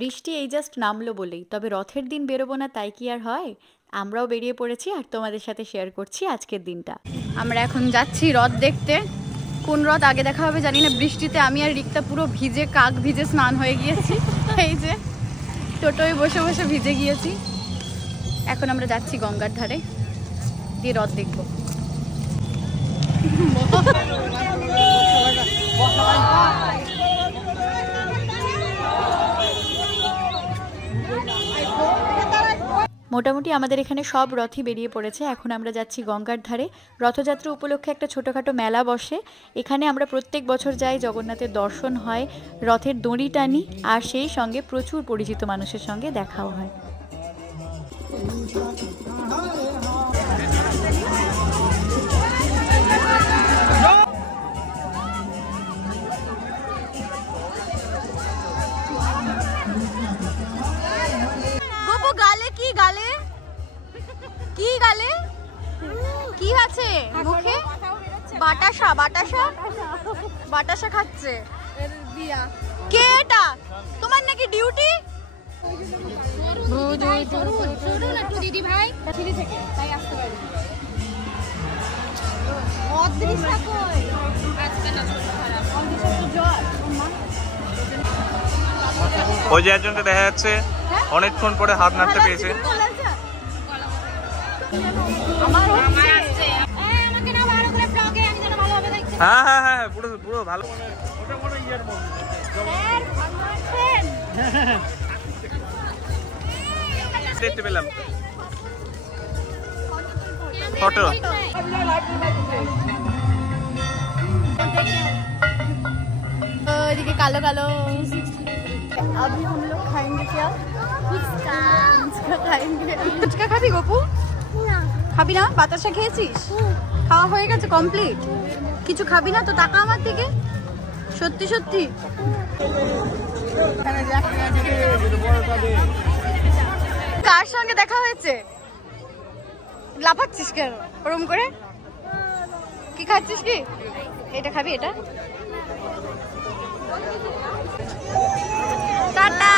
বৃষ্টি এই জাস্ট নামলো বলেই, তবে রথের দিন বেরোবো না তাই কি আর হয়? আমরাও বেরিয়ে পড়েছি আর তোমাদের সাথে শেয়ার করছি আজকের দিনটা। আমরা এখন যাচ্ছি রথ দেখতে। কোন রথ আগে দেখা হবে জানি না, বৃষ্টিতে আমি আর রিক্তা পুরো ভিজে কাক ভিজে স্নান হয়ে গিয়েছি। এই যে টোটোয় বসে বসে ভিজে গিয়েছি। এখন আমরা যাচ্ছি গঙ্গার ধারে, দিয়ে রথ দেখবো। মোটামুটি আমাদের এখানে সব রথই বেরিয়ে পড়েছে। এখন আমরা যাচ্ছি গঙ্গার ধারে। রথযাত্রা উপলক্ষে একটা ছোটোখাটো মেলা বসে, এখানে আমরা প্রত্যেক বছর যাই, জগন্নাথের দর্শন হয়, রথের দড়ি টানি, আর সেই সঙ্গে প্রচুর পরিচিত মানুষের সঙ্গে দেখাও হয়। কি গালে কি আছে মুখে? বাতাসা বাতাসা বাতাসা খাচ্ছে। কে এটা? তোমার নাকি ডিউটি? দিদি ভাই থেকে তাই আসতে পারি। ওই যে একজনকে দেখা যাচ্ছে অনেকক্ষণ পরে হাত নাড়তে পেয়েছে। হ্যাঁ হ্যাঁ হ্যাঁ পুরো পুরো ভালো দেখতে পেলাম ফটো। এদিকে কালো কালো। अभी हम लोग खाएंगे क्या? ফুচকা খাएंगे। ফুচকা খাবি গপু? না খাবি না? বাতাসা খেয়েছিস? খাওয়া হয়ে গেছে কমপ্লিট? কিছু খাবি না তো? টাকা আমার থেকে সত্যি সত্যি। কার সঙ্গে দেখা হয়েছে? লাফাচ্ছিস কেন ওরম করে? কি খাচ্ছিস? কি এটা খাবি? এটা টাটা।